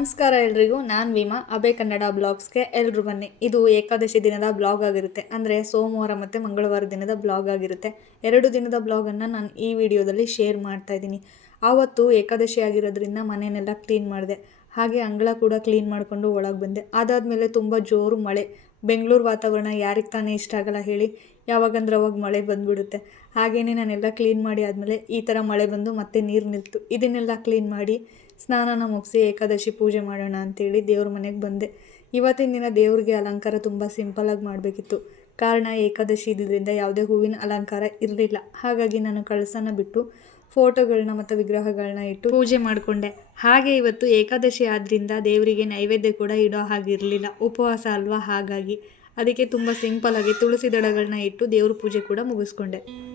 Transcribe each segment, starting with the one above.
ನಮಸ್ಕಾರ ಎಲ್ರಿಗೂ, ನಾನು ವಿಮಾ ಅಬೆ ಕನ್ನಡ ಬ್ಲಾಗ್ಸ್ಗೆ ಎಲ್ಲರೂ ಬನ್ನಿ. ಇದು ಏಕಾದಶಿ ದಿನದ ಬ್ಲಾಗ್ ಆಗಿರುತ್ತೆ. ಅಂದರೆ ಸೋಮವಾರ ಮತ್ತು ಮಂಗಳವಾರ ದಿನದ ಬ್ಲಾಗ್ ಆಗಿರುತ್ತೆ. ಎರಡು ದಿನದ ಬ್ಲಾಗನ್ನು ನಾನು ಈ ವಿಡಿಯೋದಲ್ಲಿ ಶೇರ್ ಮಾಡ್ತಾ ಇದ್ದೀನಿ. ಆವತ್ತು ಏಕಾದಶಿ ಆಗಿರೋದ್ರಿಂದ ಮನೆಯನ್ನೆಲ್ಲ ಕ್ಲೀನ್ ಮಾಡಿದೆ. ಹಾಗೆ ಅಂಗಳ ಕೂಡ ಕ್ಲೀನ್ ಮಾಡಿಕೊಂಡು ಒಳಗೆ ಬಂದೆ. ಅದಾದಮೇಲೆ ತುಂಬ ಜೋರು ಮಳೆ. ಬೆಂಗಳೂರು ವಾತಾವರಣ ಯಾರಿಗೆ ತಾನೇ ಇಷ್ಟ ಆಗಲ್ಲ ಹೇಳಿ, ಯಾವಾಗಂದ್ರೆ ಅವಾಗ ಮಳೆ ಬಂದುಬಿಡುತ್ತೆ. ಹಾಗೆಯೇ ನಾನೆಲ್ಲ ಕ್ಲೀನ್ ಮಾಡಿ ಆದಮೇಲೆ ಈ ಥರ ಮಳೆ ಬಂದು ಮತ್ತೆ ನೀರು ನಿಲ್ತು. ಇದನ್ನೆಲ್ಲ ಕ್ಲೀನ್ ಮಾಡಿ ಸ್ನಾನನ ಮುಗಿಸಿ ಏಕಾದಶಿ ಪೂಜೆ ಮಾಡೋಣ ಅಂತೇಳಿ ದೇವ್ರ ಮನೆಗೆ ಬಂದೆ. ಇವತ್ತಿನ ದಿನ ದೇವ್ರಿಗೆ ಅಲಂಕಾರ ತುಂಬ ಸಿಂಪಲಾಗಿ ಮಾಡಬೇಕಿತ್ತು. ಕಾರಣ ಏಕಾದಶಿ ಇದ್ದಿದ್ದರಿಂದ ಯಾವುದೇ ಹೂವಿನ ಅಲಂಕಾರ ಇರಲಿಲ್ಲ. ಹಾಗಾಗಿ ನಾನು ಕಳಸನ ಬಿಟ್ಟು ಫೋಟೋಗಳನ್ನ ಮತ್ತು ವಿಗ್ರಹಗಳನ್ನ ಇಟ್ಟು ಪೂಜೆ ಮಾಡಿಕೊಂಡೆ. ಹಾಗೆ ಇವತ್ತು ಏಕಾದಶಿ ಆದ್ದರಿಂದ ದೇವರಿಗೆ ನೈವೇದ್ಯ ಕೂಡ ಇಡೋ ಹಾಗಿರಲಿಲ್ಲ ಉಪವಾಸ ಅಲ್ವಾ? ಹಾಗಾಗಿ ಅದಕ್ಕೆ ತುಂಬ ಸಿಂಪಲಾಗಿ ತುಳಸಿ ದಡಗಳನ್ನ ಇಟ್ಟು ದೇವ್ರ ಪೂಜೆ ಕೂಡ ಮುಗಿಸ್ಕೊಂಡೆ.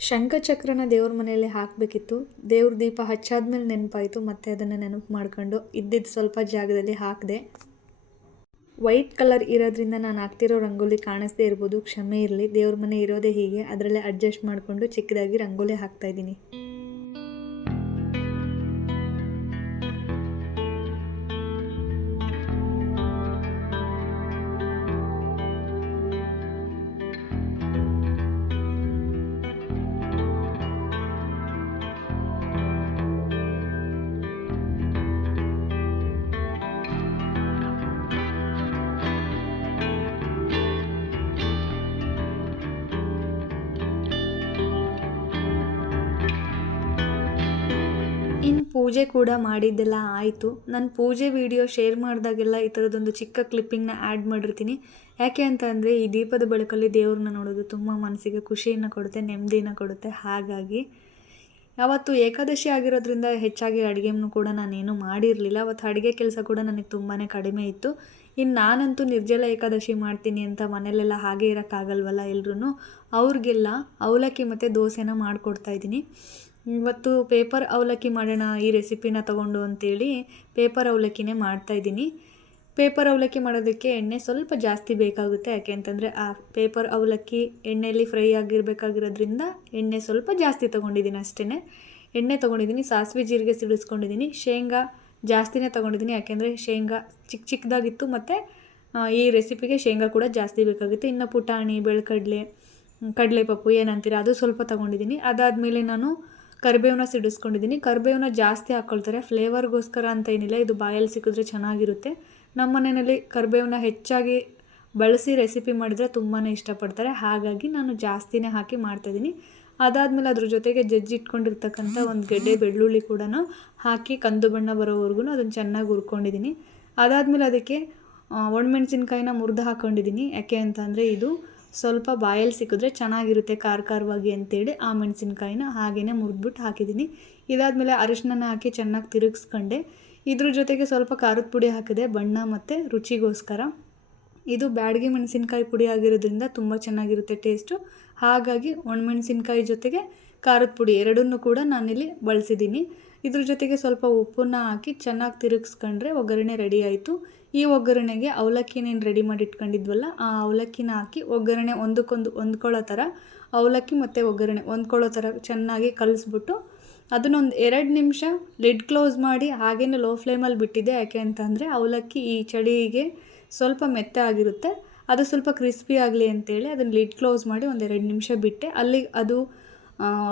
ಶಂಖಚಕ್ರನ ದೇವ್ರ ಮನೆಯಲ್ಲಿ ಹಾಕಬೇಕಿತ್ತು. ದೇವ್ರ ದೀಪ ಹಚ್ಚಾದ್ಮೇಲೆ ನೆನಪಾಯಿತು, ಮತ್ತೆ ಅದನ್ನು ನೆನಪು ಮಾಡ್ಕೊಂಡು ಇದ್ದಿದ್ದು ಸ್ವಲ್ಪ ಜಾಗದಲ್ಲಿ ಹಾಕಿದೆ. ವೈಟ್ ಕಲರ್ ಇರೋದ್ರಿಂದ ನಾನು ಹಾಕ್ತಿರೋ ರಂಗೋಲಿ ಕಾಣಿಸ್ದೇ ಇರ್ಬೋದು, ಕ್ಷಮೆ ಇರಲಿ. ದೇವ್ರ ಮನೆ ಇರೋದೇ ಹೀಗೆ. ಅದರಲ್ಲೇ ಅಡ್ಜಸ್ಟ್ ಮಾಡಿಕೊಂಡು ಚಿಕ್ಕದಾಗಿ ರಂಗೋಲಿ ಹಾಕ್ತಾ ಪೂಜೆ ಕೂಡ ಮಾಡಿದ್ದೆಲ್ಲ ಆಯಿತು. ನಾನು ಪೂಜೆ ವಿಡಿಯೋ ಶೇರ್ ಮಾಡಿದಾಗೆಲ್ಲ ಈ ಥರದೊಂದು ಚಿಕ್ಕ ಕ್ಲಿಪ್ಪಿಂಗ್ನ ಆ್ಯಡ್ ಮಾಡಿರ್ತೀನಿ. ಯಾಕೆ ಅಂತ ಅಂದರೆ ಈ ದೀಪದ ಬೆಳಕಲ್ಲಿ ದೇವ್ರನ್ನ ನೋಡೋದು ತುಂಬ ಮನಸ್ಸಿಗೆ ಖುಷಿಯನ್ನು ಕೊಡುತ್ತೆ ನೆಮ್ಮದಿನ ಕೊಡುತ್ತೆ. ಹಾಗಾಗಿ ಅವತ್ತು ಏಕಾದಶಿ ಆಗಿರೋದ್ರಿಂದ ಹೆಚ್ಚಾಗಿ ಅಡುಗೆನೂ ಕೂಡ ನಾನೇನು ಮಾಡಿರಲಿಲ್ಲ. ಅವತ್ತು ಅಡುಗೆ ಕೆಲಸ ಕೂಡ ನನಗೆ ತುಂಬಾ ಕಡಿಮೆ ಇತ್ತು. ಇನ್ನು ನಾನಂತೂ ನಿರ್ಜಲ ಏಕಾದಶಿ ಮಾಡ್ತೀನಿ ಅಂತ ಮನೆಯಲ್ಲೆಲ್ಲ ಹಾಗೆ ಇರೋಕ್ಕಾಗಲ್ವಲ್ಲ ಎಲ್ರೂ ಅವ್ರಿಗೆಲ್ಲ ಅವಲಕ್ಕಿ ಮತ್ತು ದೋಸೆನ ಮಾಡಿಕೊಡ್ತಾ ಇದ್ದೀನಿ. ಇವತ್ತು ಪೇಪರ್ ಅವಲಕ್ಕಿ ಮಾಡೋಣ, ಈ ರೆಸಿಪಿನ ತಗೊಂಡು ಅಂತೇಳಿ ಪೇಪರ್ ಅವಲಕ್ಕಿನೇ ಮಾಡ್ತಾಯಿದ್ದೀನಿ ಪೇಪರ್ ಅವಲಕ್ಕಿ ಮಾಡೋದಕ್ಕೆ ಎಣ್ಣೆ ಸ್ವಲ್ಪ ಜಾಸ್ತಿ ಬೇಕಾಗುತ್ತೆ. ಯಾಕೆ ಅಂತಂದರೆ ಆ ಪೇಪರ್ ಅವಲಕ್ಕಿ ಎಣ್ಣೆಯಲ್ಲಿ ಫ್ರೈ ಆಗಿರಬೇಕಾಗಿರೋದ್ರಿಂದ ಎಣ್ಣೆ ಸ್ವಲ್ಪ ಜಾಸ್ತಿ ತೊಗೊಂಡಿದ್ದೀನಿ ಅಷ್ಟೇ ಎಣ್ಣೆ ತೊಗೊಂಡಿದ್ದೀನಿ, ಸಾಸಿವೆ ಜೀರಿಗೆ ಸಿಡಿಸ್ಕೊಂಡಿದ್ದೀನಿ, ಶೇಂಗಾ ಜಾಸ್ತಿನೇ ತೊಗೊಂಡಿದ್ದೀನಿ. ಯಾಕೆಂದರೆ ಶೇಂಗಾ ಚಿಕ್ಕ ಚಿಕ್ಕದಾಗಿತ್ತು ಮತ್ತು ಈ ರೆಸಿಪಿಗೆ ಶೇಂಗಾ ಕೂಡ ಜಾಸ್ತಿ ಬೇಕಾಗುತ್ತೆ. ಇನ್ನು ಪುಟಾಣಿ, ಬೆಳ್ಕಡಲೆ, ಕಡಲೆಪಪ್ಪು ಏನಂತೀರ ಅದು ಸ್ವಲ್ಪ ತೊಗೊಂಡಿದ್ದೀನಿ. ಅದಾದಮೇಲೆ ನಾನು ಕರಿಬೇವನ್ನ ಸಿಡಿಸ್ಕೊಂಡಿದ್ದೀನಿ. ಕರಿಬೇವನ್ನ ಜಾಸ್ತಿ ಹಾಕ್ಕೊಳ್ತಾರೆ ಫ್ಲೇವರ್ಗೋಸ್ಕರ ಅಂತ ಏನಿಲ್ಲ. ಇದು ಬಾಯಲ್ಲಿ ಸಿಕ್ಕಿದ್ರೆ ಚೆನ್ನಾಗಿರುತ್ತೆ. ನಮ್ಮ ಮನೆಯಲ್ಲಿ ಕರಿಬೇವನ್ನ ಹೆಚ್ಚಾಗಿ ಬಳಸಿ ರೆಸಿಪಿ ಮಾಡಿದರೆ ತುಂಬಾ ಇಷ್ಟಪಡ್ತಾರೆ. ಹಾಗಾಗಿ ನಾನು ಜಾಸ್ತಿನೇ ಹಾಕಿ ಮಾಡ್ತಾಯಿದ್ದೀನಿ. ಅದಾದಮೇಲೆ ಅದ್ರ ಜೊತೆಗೆ ಜಜ್ಜಿ ಇಟ್ಕೊಂಡಿರ್ತಕ್ಕಂಥ ಒಂದು ಗೆಡ್ಡೆ ಬೆಳ್ಳುಳ್ಳಿ ಕೂಡ ಹಾಕಿ ಕಂದು ಬಣ್ಣ ಬರೋವರೆಗೂ ಅದನ್ನು ಚೆನ್ನಾಗಿ ಹುರ್ಕೊಂಡಿದ್ದೀನಿ. ಅದಾದಮೇಲೆ ಅದಕ್ಕೆ ಒಣಮೆಣ್ಸಿನ್ಕಾಯಿನ ಮುರಿದು ಹಾಕ್ಕೊಂಡಿದ್ದೀನಿ ಯಾಕೆ ಅಂತಂದರೆ ಇದು ಸ್ವಲ್ಪ ಬಾಯಲ್ಲಿ ಸಿಕ್ಕಿದ್ರೆ ಚೆನ್ನಾಗಿರುತ್ತೆ ಖಾರ ಖಾರವಾಗಿ ಅಂತೇಳಿ ಆ ಮೆಣಸಿನ್ಕಾಯಿನ ಹಾಗೇ ಮುರಿದ್ಬಿಟ್ಟು ಹಾಕಿದ್ದೀನಿ. ಇದಾದಮೇಲೆ ಅರಿಶಿನ ಹಾಕಿ ಚೆನ್ನಾಗಿ ತಿರುಗಿಸ್ಕೊಂಡೆ. ಇದ್ರ ಜೊತೆಗೆ ಸ್ವಲ್ಪ ಖಾರದ ಪುಡಿ ಹಾಕಿದೆ, ಬಣ್ಣ ಮತ್ತು ರುಚಿಗೋಸ್ಕರ. ಇದು ಬ್ಯಾಡಗಿ ಮೆಣಸಿನ್ಕಾಯಿ ಪುಡಿ ಆಗಿರೋದ್ರಿಂದ ತುಂಬ ಚೆನ್ನಾಗಿರುತ್ತೆ ಟೇಸ್ಟು. ಹಾಗಾಗಿ ಒಣಮೆಣಸಿನ್ಕಾಯಿ ಜೊತೆಗೆ ಖಾರದ ಪುಡಿ ಎರಡನ್ನೂ ಕೂಡ ನಾನಿಲ್ಲಿ ಬಳಸಿದ್ದೀನಿ. ಇದ್ರ ಜೊತೆಗೆ ಸ್ವಲ್ಪ ಉಪ್ಪನ್ನ ಹಾಕಿ ಚೆನ್ನಾಗಿ ತಿರುಗಿಸ್ಕೊಂಡ್ರೆ ಒಗ್ಗರಣೆ ರೆಡಿ ಆಯಿತು. ಈ ಒಗ್ಗರಣೆಗೆ ಅವಲಕ್ಕಿನೇನು ರೆಡಿ ಮಾಡಿ ಇಟ್ಕೊಂಡಿದ್ವಲ್ಲ, ಆ ಅವಲಕ್ಕಿನ ಹಾಕಿ ಒಗ್ಗರಣೆ ಒಂದಕ್ಕೊಂದು ಹೊಂದ್ಕೊಳ್ಳೋ ಥರ ಅವಲಕ್ಕಿ ಮತ್ತು ಒಗ್ಗರಣೆ ಹೊಂದ್ಕೊಳ್ಳೋ ಥರ ಚೆನ್ನಾಗಿ ಕಲಿಸ್ಬಿಟ್ಟು ಅದನ್ನೊಂದು ಎರಡು ನಿಮಿಷ ಲಿಡ್ ಕ್ಲೋಸ್ ಮಾಡಿ ಹಾಗೇನೆ ಲೋ ಫ್ಲೇಮಲ್ಲಿ ಬಿಟ್ಟಿದ್ದೆ ಯಾಕೆ ಅಂತಂದರೆ ಅವಲಕ್ಕಿ ಈ ಚಳಿಗೆ ಸ್ವಲ್ಪ ಮೆತ್ತೆ ಆಗಿರುತ್ತೆ. ಅದು ಸ್ವಲ್ಪ ಕ್ರಿಸ್ಪಿ ಆಗಲಿ ಅಂತೇಳಿ ಅದನ್ನು ಲಿಡ್ ಕ್ಲೋಸ್ ಮಾಡಿ ಒಂದು ಎರಡು ನಿಮಿಷ ಬಿಟ್ಟೆ. ಅಲ್ಲಿ ಅದು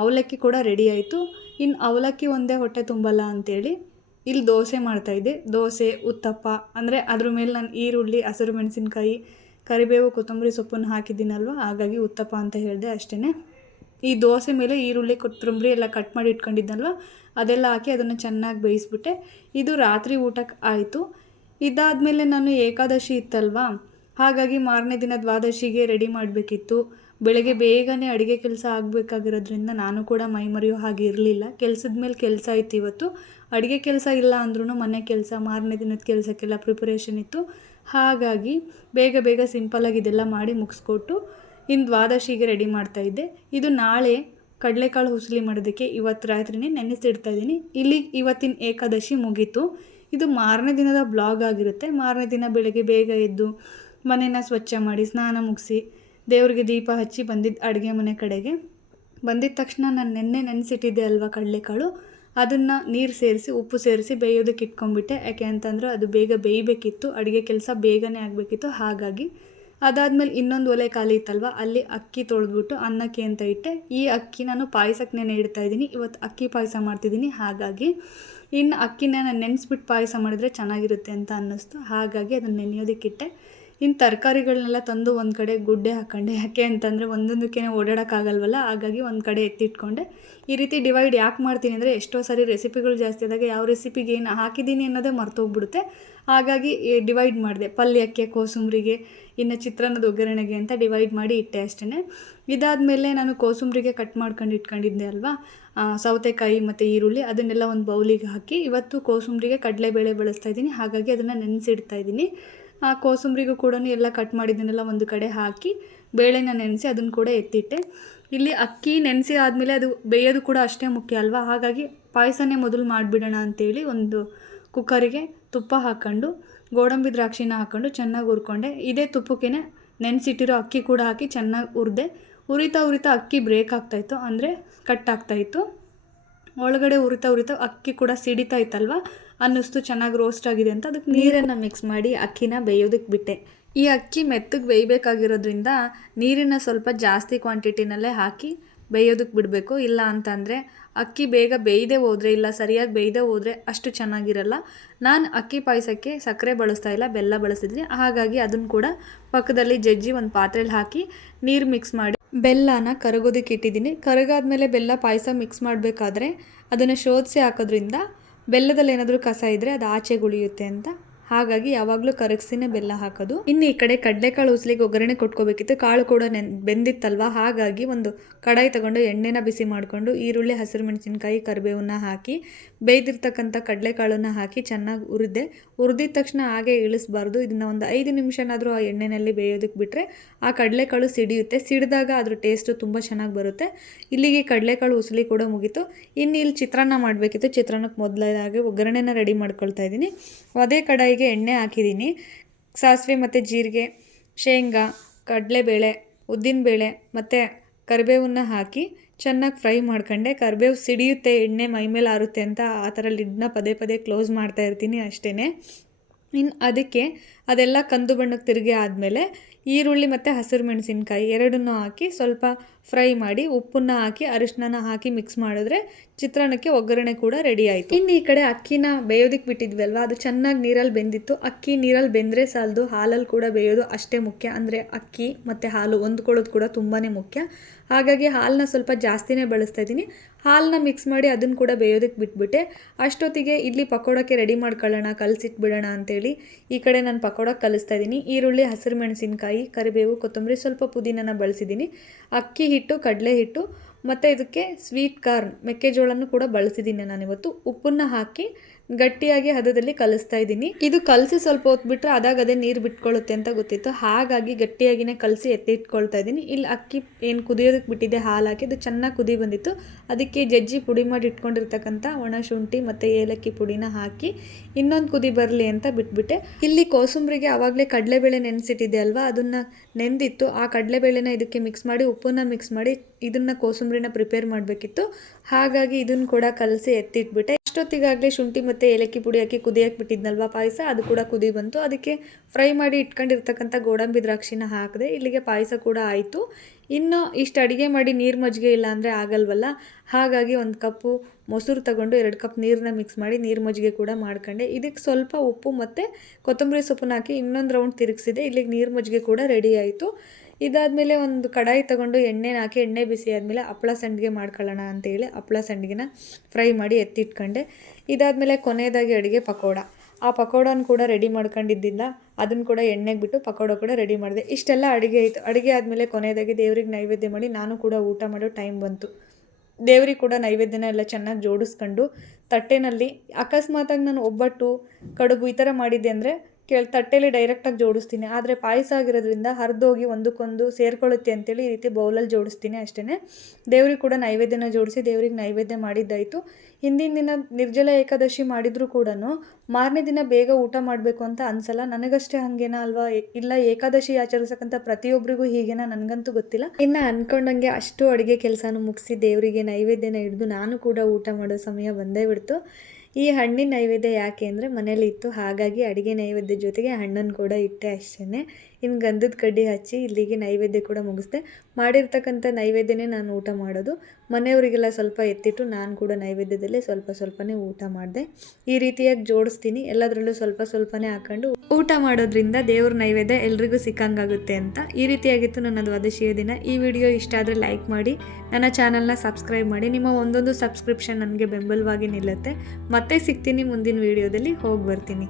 ಅವಲಕ್ಕಿ ಕೂಡ ರೆಡಿ ಆಯಿತು. ಇನ್ನು ಅವಲಕ್ಕಿ ಒಂದೇ ಹೊಟ್ಟೆ ತುಂಬಲ್ಲ ಅಂತೇಳಿ ಇಲ್ಲಿ ದೋಸೆ ಮಾಡ್ತಾಯಿದ್ದೆ ದೋಸೆ, ಉತ್ತಪ್ಪ, ಅಂದರೆ ಅದ್ರ ಮೇಲೆ ನಾನು ಈರುಳ್ಳಿ, ಹಸಿರು ಮೆಣಸಿನ್ಕಾಯಿ, ಕರಿಬೇವು, ಕೊತ್ತಂಬರಿ ಸೊಪ್ಪನ್ನು ಹಾಕಿದ್ದೀನಲ್ವ? ಹಾಗಾಗಿ ಉತ್ತಪ್ಪ ಅಂತ ಹೇಳಿದೆ ಅಷ್ಟೇ ಈ ದೋಸೆ ಮೇಲೆ ಈರುಳ್ಳಿ, ಕೊತ್ತಂಬರಿ ಎಲ್ಲ ಕಟ್ ಮಾಡಿ ಇಟ್ಕೊಂಡಿದ್ದಲ್ವ? ಅದೆಲ್ಲ ಹಾಕಿ ಅದನ್ನು ಚೆನ್ನಾಗಿ ಬೇಯಿಸ್ಬಿಟ್ಟೆ. ಇದು ರಾತ್ರಿ ಊಟಕ್ಕೆ ಆಯಿತು. ಇದಾದಮೇಲೆ ನಾನು ಏಕಾದಶಿ ಇತ್ತಲ್ವಾ? ಹಾಗಾಗಿ ಮಾರನೇ ದಿನ ದ್ವಾದಶಿಗೆ ರೆಡಿ ಮಾಡಬೇಕಿತ್ತು. ಬೆಳಗ್ಗೆ ಬೇಗನೆ ಅಡುಗೆ ಕೆಲಸ ಆಗಬೇಕಾಗಿರೋದ್ರಿಂದ ನಾನು ಕೂಡ ಮೈ ಮರೆಯೋ ಹಾಗೆ ಇರಲಿಲ್ಲ. ಕೆಲಸದ ಮೇಲೆ ಕೆಲಸ ಇತ್ತು ಇವತ್ತು. ಅಡುಗೆ ಕೆಲಸ ಇಲ್ಲ ಅಂದ್ರೂ ಮನೆ ಕೆಲಸ, ಮಾರನೇ ದಿನದ ಕೆಲಸಕ್ಕೆಲ್ಲ ಪ್ರಿಪರೇಷನ್ ಇತ್ತು. ಹಾಗಾಗಿ ಬೇಗ ಬೇಗ ಸಿಂಪಲಾಗಿ ಇದೆಲ್ಲ ಮಾಡಿ ಮುಗಿಸ್ಕೊಟ್ಟು ಇನ್ನು ದ್ವಾದಶಿಗೆ ರೆಡಿ ಮಾಡ್ತಾ ಇದ್ದೆ. ಇದು ನಾಳೆ ಕಡಲೆಕಾಳು ಹುಸಲಿ ಮಾಡೋದಕ್ಕೆ ಇವತ್ತು ರಾತ್ರಿನೇ ನೆನೆಸಿಡ್ತಾ ಇದ್ದೀನಿ. ಇಲ್ಲಿ ಇವತ್ತಿನ ಏಕಾದಶಿ ಮುಗೀತು. ಇದು ಮಾರನೇ ದಿನದ ಬ್ಲಾಗ್ ಆಗಿರುತ್ತೆ. ಮಾರನೇ ದಿನ ಬೆಳಗ್ಗೆ ಬೇಗ ಎದ್ದು ಮನೆಯನ್ನು ಸ್ವಚ್ಛ ಮಾಡಿ ಸ್ನಾನ ಮುಗಿಸಿ ದೇವರಿಗೆ ದೀಪ ಹಚ್ಚಿ ಬಂದಿದ್ದು ಅಡುಗೆ ಮನೆ ಕಡೆಗೆ. ಬಂದಿದ್ದ ತಕ್ಷಣ ನಾನು ನೆನ್ನೆ ನೆನೆಸಿಟ್ಟಿದ್ದೆ ಅಲ್ವಾ ಕಡಲೆಕಾಳು? ಅದನ್ನು ನೀರು ಸೇರಿಸಿ, ಉಪ್ಪು ಸೇರಿಸಿ ಬೇಯೋದಕ್ಕೆ ಇಟ್ಕೊಂಡ್ಬಿಟ್ಟೆ. ಯಾಕೆ ಅಂತಂದ್ರೆ ಅದು ಬೇಗ ಬೇಯಬೇಕಿತ್ತು, ಅಡುಗೆ ಕೆಲಸ ಬೇಗನೆ ಆಗಬೇಕಿತ್ತು. ಹಾಗಾಗಿ ಅದಾದಮೇಲೆ ಇನ್ನೊಂದು ಒಲೆ ಖಾಲಿ ಇತ್ತಲ್ವ, ಅಲ್ಲಿ ಅಕ್ಕಿ ತೊಳೆದ್ಬಿಟ್ಟು ಅನ್ನಕ್ಕೆ ಅಂತ ಇಟ್ಟೆ. ಈ ಅಕ್ಕಿ ನಾನು ಪಾಯಸಕ್ಕೆ ನೆನೆ ಇಡ್ತಾ ಇದ್ದೀನಿ, ಇವತ್ತು ಅಕ್ಕಿ ಪಾಯಸ ಮಾಡ್ತಿದ್ದೀನಿ. ಹಾಗಾಗಿ ಇನ್ನು ಅಕ್ಕಿನ ನಾನು ನೆನೆಸ್ಬಿಟ್ಟು ಪಾಯಸ ಮಾಡಿದ್ರೆ ಚೆನ್ನಾಗಿರುತ್ತೆ ಅಂತ ಅನ್ನಿಸ್ತು. ಹಾಗಾಗಿ ಅದನ್ನು ನೆನೆಯೋದಕ್ಕಿಟ್ಟೆ ಇನ್ನು ತರಕಾರಿಗಳನ್ನೆಲ್ಲ ತಂದು ಒಂದು ಕಡೆ ಗುಡ್ಡೆ ಹಾಕೊಂಡೆ. ಯಾಕೆ ಅಂತಂದರೆ ಒಂದೊಂದಕ್ಕೆ ಓಡಾಡೋಕ್ಕಾಗಲ್ವಲ್ಲ? ಹಾಗಾಗಿ ಒಂದು ಕಡೆ ಎತ್ತಿಟ್ಕೊಂಡೆ. ಈ ರೀತಿ ಡಿವೈಡ್ ಯಾಕೆ ಮಾಡ್ತೀನಿ ಅಂದರೆ ಎಷ್ಟೋ ಸಾರಿ ರೆಸಿಪಿಗಳು ಜಾಸ್ತಿ ಆದಾಗ ಯಾವ ರೆಸಿಪಿಗೆ ಏನು ಹಾಕಿದ್ದೀನಿ ಅನ್ನೋದೇ ಮರ್ತೋಗ್ಬಿಡುತ್ತೆ. ಹಾಗಾಗಿ ಡಿವೈಡ್ ಮಾಡಿದೆ. ಪಲ್ಯಕ್ಕೆ, ಕೋಸುಂಬರಿಗೆ, ಇನ್ನು ಚಿತ್ರಾನ್ನದ ಒಗ್ಗರಣೆಗೆ ಅಂತ ಡಿವೈಡ್ ಮಾಡಿ ಇಟ್ಟೆ ಅಷ್ಟೇ ಇದಾದಮೇಲೆ ನಾನು ಕೋಸುಂಬರಿಗೆ ಕಟ್ ಮಾಡ್ಕೊಂಡು ಇಟ್ಕೊಂಡಿದ್ದೆ ಅಲ್ವಾ? ಸೌತೆಕಾಯಿ ಮತ್ತು ಈರುಳ್ಳಿ ಅದನ್ನೆಲ್ಲ ಒಂದು ಬೌಲಿಗೆ ಹಾಕಿ ಇವತ್ತು ಕೋಸುಂಬರಿಗೆ ಕಡಲೆಬೇಳೆ ಬಳಸ್ತಾ ಇದ್ದೀನಿ. ಹಾಗಾಗಿ ಅದನ್ನು ನೆನೆಸಿಡ್ತಾ ಇದ್ದೀನಿ. ಆ ಕೋಸಂಬರಿಗೂ ಕೂಡ ಎಲ್ಲ ಕಟ್ ಮಾಡಿದ್ದನ್ನೆಲ್ಲ ಒಂದು ಕಡೆ ಹಾಕಿ ಬೇಳೆನ ನೆನೆಸಿ ಅದನ್ನು ಕೂಡ ಎತ್ತಿಟ್ಟೆ. ಇಲ್ಲಿ ಅಕ್ಕಿ ನೆನೆಸಿ ಆದಮೇಲೆ ಅದು ಬೇಯೋದು ಕೂಡ ಅಷ್ಟೇ ಮುಖ್ಯ ಅಲ್ವಾ? ಹಾಗಾಗಿ ಪಾಯಸನೇ ಮೊದಲು ಮಾಡಿಬಿಡೋಣ ಅಂತೇಳಿ ಒಂದು ಕುಕ್ಕರಿಗೆ ತುಪ್ಪ ಹಾಕ್ಕೊಂಡು ಗೋಡಂಬಿ ದ್ರಾಕ್ಷಿನ ಹಾಕ್ಕೊಂಡು ಚೆನ್ನಾಗಿ ಹುರ್ಕೊಂಡೆ. ಇದೇ ತುಪ್ಪಕ್ಕೇ ನೆನೆಸಿಟ್ಟಿರೋ ಅಕ್ಕಿ ಕೂಡ ಹಾಕಿ ಚೆನ್ನಾಗಿ ಹುರಿದೆ, ಉರಿತಾ ಉರಿತಾ ಅಕ್ಕಿ ಬ್ರೇಕ್ ಆಗ್ತಾಯಿತ್ತು ಅಂದರೆ ಕಟ್ ಆಗ್ತಾಯಿತ್ತು ಒಳಗಡೆ ಉರಿತಾ ಉರಿತಾ ಅಕ್ಕಿ ಕೂಡ ಸಿಡಿತಾ ಇತ್ತಲ್ವ? ಅನ್ನಿಸ್ತು, ಚೆನ್ನಾಗಿ ರೋಸ್ಟ್ ಆಗಿದೆ ಅಂತ ಅದಕ್ಕೆ ನೀರನ್ನು ಮಿಕ್ಸ್ ಮಾಡಿ ಅಕ್ಕಿನ ಬೇಯೋದಕ್ಕೆ ಬಿಟ್ಟೆ. ಈ ಅಕ್ಕಿ ಮೆತ್ತಗೆ ಬೇಯಬೇಕಾಗಿರೋದ್ರಿಂದ ನೀರನ್ನು ಸ್ವಲ್ಪ ಜಾಸ್ತಿ ಕ್ವಾಂಟಿಟಿನಲ್ಲೇ ಹಾಕಿ ಬೇಯೋದಕ್ಕೆ ಬಿಡಬೇಕು. ಇಲ್ಲ ಅಂತಂದರೆ ಅಕ್ಕಿ ಬೇಗ ಬೇಯದೆ ಹೋದರೆ, ಇಲ್ಲ ಸರಿಯಾಗಿ ಬೇಯದೆ ಹೋದರೆ ಅಷ್ಟು ಚೆನ್ನಾಗಿರಲ್ಲ. ನಾನು ಅಕ್ಕಿ ಪಾಯಸಕ್ಕೆ ಸಕ್ಕರೆ ಬಳಸ್ತಾ ಇಲ್ಲ, ಬೆಲ್ಲ ಬಳಸಿದ್ರಿ ಹಾಗಾಗಿ ಅದನ್ನು ಕೂಡ ಪಕ್ಕದಲ್ಲಿ ಜಜ್ಜಿ ಒಂದು ಪಾತ್ರೆಯಲ್ಲಿ ಹಾಕಿ ನೀರು ಮಿಕ್ಸ್ ಮಾಡಿ ಬೆಲ್ಲನ ಕರಗೋದಕ್ಕೆ ಇಟ್ಟಿದ್ದೀನಿ. ಕರಗಾದ ಮೇಲೆ ಬೆಲ್ಲ ಪಾಯಸ ಮಿಕ್ಸ್ ಮಾಡಬೇಕಾದ್ರೆ ಅದನ್ನು ಶೋಧಿಸಿ ಹಾಕೋದ್ರಿಂದ ಬೆಲ್ಲದಲ್ಲಿ ಏನಾದರೂ ಕಸ ಇದ್ದರೆ ಅದು ಆಚೆಗೆ ಉಳಿಯುತ್ತೆ ಅಂತ ಹಾಗಾಗಿ ಯಾವಾಗಲೂ ಕರಗಿಸಿನೇ ಬೆಲ್ಲ ಹಾಕೋದು. ಇನ್ನು ಈ ಕಡೆ ಕಡಲೆಕಾಳು ಉಸ್ಲಿಗೆ ಒಗ್ಗರಣೆ ಕೊಟ್ಕೋಬೇಕಿತ್ತು. ಕಾಳು ಕೂಡ ನೆನ್, ಬೆಂದಿತ್ತಲ್ವ? ಹಾಗಾಗಿ ಒಂದು ಕಡಾಯಿ ತಗೊಂಡು ಎಣ್ಣೆನ ಬಿಸಿ ಮಾಡಿಕೊಂಡು ಈರುಳ್ಳಿ ಹಸಿರು ಮೆಣಸಿನ್ಕಾಯಿ ಕರಿಬೇವನ್ನ ಹಾಕಿ, ಬೇಯ್ದಿರ್ತಕ್ಕಂಥ ಕಡಲೆಕಾಳನ್ನು ಹಾಕಿ ಚೆನ್ನಾಗಿ ಉರಿದೆ ಉರಿದಿದ ತಕ್ಷಣ ಹಾಗೆ ಇಳಿಸ್ಬಾರ್ದು. ಇದನ್ನ ಒಂದು ಐದು ನಿಮಿಷನಾದರೂ ಆ ಎಣ್ಣೆಯಲ್ಲಿ ಬೇಯೋದಕ್ಕೆ ಬಿಟ್ಟರೆ ಆ ಕಡಲೆಕಾಳು ಸಿಡಿಯುತ್ತೆ. ಸಿಡಿದಾಗ ಅದ್ರ ಟೇಸ್ಟು ತುಂಬ ಚೆನ್ನಾಗಿ ಬರುತ್ತೆ. ಇಲ್ಲಿಗೆ ಕಡಲೆಕಾಳು ಉಸಲಿ ಕೂಡ ಮುಗೀತು. ಇನ್ನು ಇಲ್ಲಿ ಚಿತ್ರಾನ್ನ ಮಾಡಬೇಕಿತ್ತು. ಚಿತ್ರಾನ್ನಕ್ಕೆ ಮೊದಲಾಗಿ ಒಗ್ಗರಣೆನ ರೆಡಿ ಮಾಡ್ಕೊಳ್ತಾ ಇದ್ದೀನಿ. ಅದೇ ಕಡಾಯಿಗೆ ಎಣ್ಣೆ ಹಾಕಿದ್ದೀನಿ. ಸಾಸಿವೆ ಮತ್ತು ಜೀರಿಗೆ, ಶೇಂಗಾ, ಕಡಲೆಬೇಳೆ, ಉದ್ದಿನಬೇಳೆ ಮತ್ತು ಕರಿಬೇವನ್ನ ಹಾಕಿ ಚೆನ್ನಾಗಿ ಫ್ರೈ ಮಾಡ್ಕೊಂಡೆ. ಕರಿಬೇವು ಸಿಡಿಯುತ್ತೆ, ಎಣ್ಣೆ ಮೈಮೇಲೆ ಆರುತ್ತೆ ಅಂತ ಆ ಥರ ಲಿಡ್ನ ಪದೇ ಪದೇ ಕ್ಲೋಸ್ ಮಾಡ್ತಾ ಇರ್ತೀನಿ ಅಷ್ಟೇ ಇನ್ನು ಅದಕ್ಕೆ ಅದೆಲ್ಲ ಕಂದು ಬಣ್ಣಕ್ಕೆ ತಿರುಗಿ ಆದಮೇಲೆ ಈರುಳ್ಳಿ ಮತ್ತು ಹಸಿರು ಮೆಣಸಿನ್ಕಾಯಿ ಎರಡನ್ನೂ ಹಾಕಿ ಸ್ವಲ್ಪ ಫ್ರೈ ಮಾಡಿ ಉಪ್ಪನ್ನ ಹಾಕಿ ಅರಿಶಿನ ಹಾಕಿ ಮಿಕ್ಸ್ ಮಾಡಿದ್ರೆ ಚಿತ್ರಾನ್ನಕ್ಕೆ ಒಗ್ಗರಣೆ ಕೂಡ ರೆಡಿ ಆಯಿತು. ಇನ್ನು ಈ ಕಡೆ ಅಕ್ಕಿನ ಬೇಯೋದಕ್ಕೆ ಬಿಟ್ಟಿದ್ವಿ ಅಲ್ವಾ ಅದು ಚೆನ್ನಾಗಿ ನೀರಲ್ಲಿ ಬೆಂದಿತ್ತು. ಅಕ್ಕಿ ನೀರಲ್ಲಿ ಬೆಂದರೆ ಸಾಲದು, ಹಾಲಲ್ಲಿ ಕೂಡ ಬೇಯೋದು ಅಷ್ಟೇ ಮುಖ್ಯ. ಅಂದರೆ ಅಕ್ಕಿ ಮತ್ತು ಹಾಲು ಹೊಂದ್ಕೊಳ್ಳೋದು ಕೂಡ ತುಂಬಾ ಮುಖ್ಯ. ಹಾಗಾಗಿ ಹಾಲನ್ನ ಸ್ವಲ್ಪ ಜಾಸ್ತಿನೇ ಬಳಸ್ತಾ ಇದ್ದೀನಿ. ಹಾಲನ್ನ ಮಿಕ್ಸ್ ಮಾಡಿ ಅದನ್ನು ಕೂಡ ಬೇಯೋದಕ್ಕೆ ಬಿಟ್ಬಿಟ್ಟೆ. ಅಷ್ಟೊತ್ತಿಗೆ ಇಲ್ಲಿ ಪಕೋಡಕ್ಕೆ ರೆಡಿ ಮಾಡ್ಕೊಳ್ಳೋಣ, ಕಲಸಿಟ್ಬಿಡೋಣ ಅಂತೇಳಿ ಈ ಕಡೆ ನಾನು ಪಕೋಡಕ್ಕೆ ಕಲಿಸ್ತಾ ಇದ್ದೀನಿ. ಈರುಳ್ಳಿ, ಹಸಿರು ಮೆಣಸಿನಕಾಯಿ, ಕರಿಬೇವು, ಕೊತ್ತಂಬರಿ ಸ್ವಲ್ಪ ಪುದೀನನ ಬಳಸಿದ್ದೀನಿ. ಅಕ್ಕಿ ಹಿಟ್ಟು, ಕಡಲೆ ಹಿಟ್ಟು ಮತ್ತು ಇದಕ್ಕೆ ಸ್ವೀಟ್ ಕಾರ್ನ್ ಮೆಕ್ಕೆಜೋಳನೂ ಕೂಡ ಬಳಸಿದ್ದೀನಿ ನಾನಿವತ್ತು. ಉಪ್ಪನ್ನ ಹಾಕಿ ಗಟ್ಟಿಯಾಗಿ ಹದದಲ್ಲಿ ಕಲಿಸ್ತಾ ಇದ್ದೀನಿ. ಇದು ಕಲಸಿ ಸ್ವಲ್ಪ ಹೊತ್ತು ಬಿಟ್ಟರೆ ಅದಾಗ ಅದೇ ನೀರು ಬಿಟ್ಕೊಳ್ಳುತ್ತೆ ಅಂತ ಗೊತ್ತಿತ್ತು. ಹಾಗಾಗಿ ಗಟ್ಟಿಯಾಗಿನೇ ಕಲಸಿ ಎತ್ತಿಟ್ಕೊಳ್ತಾ ಇದ್ದೀನಿ. ಇಲ್ಲಿ ಅಕ್ಕಿ ಏನು ಕುದಿಯೋದಕ್ಕೆ ಬಿಟ್ಟಿದೆ ಹಾಲು ಹಾಕಿ ಅದು ಚೆನ್ನಾಗಿ ಕುದಿ ಬಂದಿತ್ತು. ಅದಕ್ಕೆ ಜಜ್ಜಿ ಪುಡಿ ಮಾಡಿ ಇಟ್ಕೊಂಡಿರ್ತಕ್ಕಂಥ ಒಣ ಶುಂಠಿ ಮತ್ತು ಏಲಕ್ಕಿ ಪುಡಿನ ಹಾಕಿ ಇನ್ನೊಂದು ಕುದಿ ಬರಲಿ ಅಂತ ಬಿಟ್ಬಿಟ್ಟೆ. ಇಲ್ಲಿ ಕೋಸಂಬರಿಗೆ ಆವಾಗಲೇ ಕಡಲೆಬೇಳೆ ನೆನೆಸಿಟ್ಟಿದ್ದೆ ಅಲ್ವಾ? ಅದನ್ನು ನೆಂದಿತ್ತು. ಆ ಕಡಲೆಬೇಳೆನ ಇದಕ್ಕೆ ಮಿಕ್ಸ್ ಮಾಡಿ, ಉಪ್ಪನ್ನು ಮಿಕ್ಸ್ ಮಾಡಿ ಇದನ್ನು ಕೋಸಂಬರಿನ ಪ್ರಿಪೇರ್ ಮಾಡಬೇಕಿತ್ತು. ಹಾಗಾಗಿ ಇದನ್ನು ಕೂಡ ಕಲಸಿ ಎತ್ತಿಟ್ಬಿಟ್ಟೆ. ಅಷ್ಟೊತ್ತಿಗಾಗಲೇ ಶುಂಠಿ ಮತ್ತು ಏಲಕ್ಕಿ ಪುಡಿ ಹಾಕಿ ಕುದಿಯಕ್ಕೆ ಬಿಟ್ಟಿದ್ನಲ್ವ ಪಾಯಸ, ಅದು ಕೂಡ ಕುದಿ ಬಂತು. ಅದಕ್ಕೆ ಫ್ರೈ ಮಾಡಿ ಇಟ್ಕೊಂಡಿರ್ತಕ್ಕಂಥ ಗೋಡಂಬಿ ದ್ರಾಕ್ಷಿನ ಹಾಕಿದೆ ಇಲ್ಲಿಗೆ ಪಾಯಸ ಕೂಡ ಆಯಿತು. ಇನ್ನು ಇಷ್ಟು ಅಡುಗೆ ಮಾಡಿ ನೀರು ಮಜ್ಜಿಗೆ ಇಲ್ಲ ಅಂದರೆ ಆಗಲ್ವಲ್ಲ. ಹಾಗಾಗಿ ಒಂದು ಕಪ್ಪು ಮೊಸರು ತಗೊಂಡು ಎರಡು ಕಪ್ ನೀರನ್ನ ಮಿಕ್ಸ್ ಮಾಡಿ ನೀರು ಮಜ್ಜಿಗೆ ಕೂಡ ಮಾಡ್ಕೊಂಡೆ. ಇದಕ್ಕೆ ಸ್ವಲ್ಪ ಉಪ್ಪು ಮತ್ತು ಕೊತ್ತಂಬರಿ ಸೊಪ್ಪನ್ನ ಹಾಕಿ ಇನ್ನೊಂದು ರೌಂಡ್ ತಿರುಗಿಸಿದೆ. ಇಲ್ಲಿಗೆ ನೀರು ಮಜ್ಜಿಗೆ ಕೂಡ ರೆಡಿ ಆಯಿತು. ಇದಾದಮೇಲೆ ಒಂದು ಕಡಾಯಿ ತಗೊಂಡು ಎಣ್ಣೆನ ಹಾಕಿ, ಎಣ್ಣೆ ಬಿಸಿ ಆದಮೇಲೆ ಹಪ್ಳ ಸಂಡಿಗೆ ಮಾಡ್ಕೊಳ್ಳೋಣ ಅಂತೇಳಿ ಹಪ್ಳ ಸಂಡಿಗೆನ ಫ್ರೈ ಮಾಡಿ ಎತ್ತಿಟ್ಕೊಂಡೆ. ಇದಾದಮೇಲೆ ಕೊನೆಯದಾಗಿ ಅಡುಗೆ ಪಕೋಡ. ಆ ಪಕೋಡನ ಕೂಡ ರೆಡಿ ಮಾಡ್ಕೊಂಡಿದ್ದಿಲ್ಲ. ಅದನ್ನು ಕೂಡ ಎಣ್ಣೆಗೆ ಬಿಟ್ಟು ಪಕೋಡ ಕೂಡ ರೆಡಿ ಮಾಡಿದೆ. ಇಷ್ಟೆಲ್ಲ ಅಡುಗೆ ಆಯಿತು. ಅಡುಗೆ ಆದಮೇಲೆ ಕೊನೆಯದಾಗಿ ದೇವ್ರಿಗೆ ನೈವೇದ್ಯ ಮಾಡಿ ನಾನು ಕೂಡ ಊಟ ಮಾಡೋ ಟೈಮ್ ಬಂತು. ದೇವ್ರಿಗೆ ಕೂಡ ನೈವೇದ್ಯನ ಎಲ್ಲ ಚೆನ್ನಾಗಿ ಜೋಡಿಸ್ಕೊಂಡು ತಟ್ಟೆನಲ್ಲಿ ಅಕಸ್ಮಾತಾಗಿ ನಾನು ಒಬ್ಬಟ್ಟು, ಕಡುಬು ಈ ಥರ ಮಾಡಿದ್ದೆ ಅಂದರೆ ಕೇಳಿ ತಟ್ಟೆಯಲ್ಲಿ ಡೈರೆಕ್ಟಾಗಿ ಜೋಡಿಸ್ತೀನಿ. ಆದರೆ ಪಾಯಸ ಆಗಿರೋದ್ರಿಂದ ಹರಿದೋಗಿ ಒಂದಕ್ಕೊಂದು ಸೇರ್ಕೊಳ್ಳುತ್ತೆ ಅಂತೇಳಿ ಈ ರೀತಿ ಬೌಲಲ್ಲಿ ಜೋಡಿಸ್ತೀನಿ ಅಷ್ಟೇ ದೇವ್ರಿಗೆ ಕೂಡ ನೈವೇದ್ಯನ ಜೋಡಿಸಿ ದೇವ್ರಿಗೆ ನೈವೇದ್ಯ ಮಾಡಿದ್ದಾಯಿತು. ಹಿಂದಿನ ದಿನ ನಿರ್ಜಲ ಏಕಾದಶಿ ಮಾಡಿದರೂ ಕೂಡ ಮಾರನೇ ದಿನ ಬೇಗ ಊಟ ಮಾಡಬೇಕು ಅಂತ ಅನ್ಸಲ್ಲ. ನನಗಷ್ಟೇ ಹಾಗೇನ ಅಲ್ವಾ? ಇಲ್ಲ ಏಕಾದಶಿ ಆಚರಿಸಕ್ಕಂಥ ಪ್ರತಿಯೊಬ್ಬರಿಗೂ ಹೀಗೇನ ನನಗಂತೂ ಗೊತ್ತಿಲ್ಲ. ಇನ್ನು ಅನ್ಕೊಂಡಂಗೆ ಅಷ್ಟು ಅಡುಗೆ ಕೆಲಸನೂ ಮುಗಿಸಿ ದೇವರಿಗೆ ನೈವೇದ್ಯನ ಹಿಡಿದು ನಾನು ಕೂಡ ಊಟ ಮಾಡೋ ಸಮಯ ಬಂದೇ ಬಿಡ್ತು. ಈ ಹಣ್ಣಿನ ನೈವೇದ್ಯ ಯಾಕೆ ಅಂದರೆ ಮನೇಲಿ ಇತ್ತು ಹಾಗಾಗಿ ಅಡುಗೆ ನೈವೇದ್ಯ ಜೊತೆಗೆ ಹಣ್ಣನ್ನು ಕೂಡ ಇಟ್ಟೆ ಅಷ್ಟೇ ಇನ್ನು ಗಂಧದ ಕಡ್ಡಿ ಹಚ್ಚಿ ಇಲ್ಲಿಗೆ ನೈವೇದ್ಯ ಕೂಡ ಮುಗಿಸ್ದೆ. ಮಾಡಿರ್ತಕ್ಕಂಥ ನೈವೇದ್ಯನೇ ನಾನು ಊಟ ಮಾಡೋದು. ಮನೆಯವರಿಗೆಲ್ಲ ಸ್ವಲ್ಪ ಎತ್ತಿಟ್ಟು ನಾನು ಕೂಡ ನೈವೇದ್ಯದಲ್ಲೇ ಸ್ವಲ್ಪ ಸ್ವಲ್ಪನೇ ಊಟ ಮಾಡಿದೆ. ಈ ರೀತಿಯಾಗಿ ಜೋಡಿಸ್ತೀನಿ. ಎಲ್ಲದರಲ್ಲೂ ಸ್ವಲ್ಪ ಸ್ವಲ್ಪನೇ ಹಾಕೊಂಡು ಊಟ ಮಾಡೋದ್ರಿಂದ ದೇವ್ರ ನೈವೇದ್ಯ ಎಲ್ರಿಗೂ ಸಿಕ್ಕಂಗಾಗುತ್ತೆ ಅಂತ. ಈ ರೀತಿಯಾಗಿತ್ತು ನನ್ನ ದ್ವಾದಶಿಯ ದಿನ. ಈ ವಿಡಿಯೋ ಇಷ್ಟ ಆದರೆ ಲೈಕ್ ಮಾಡಿ. ನನ್ನ ಚಾನಲ್ನ ಸಬ್ಸ್ಕ್ರೈಬ್ ಮಾಡಿ. ನಿಮ್ಮ ಒಂದೊಂದು ಸಬ್ಸ್ಕ್ರಿಪ್ಷನ್ ನನಗೆ ಬೆಂಬಲವಾಗಿ ನಿಲ್ಲುತ್ತೆ. ಮತ್ತೆ ಸಿಗ್ತೀನಿ ಮುಂದಿನ ವಿಡಿಯೋದಲ್ಲಿ. ಹೋಗಿ ಬರ್ತೀನಿ.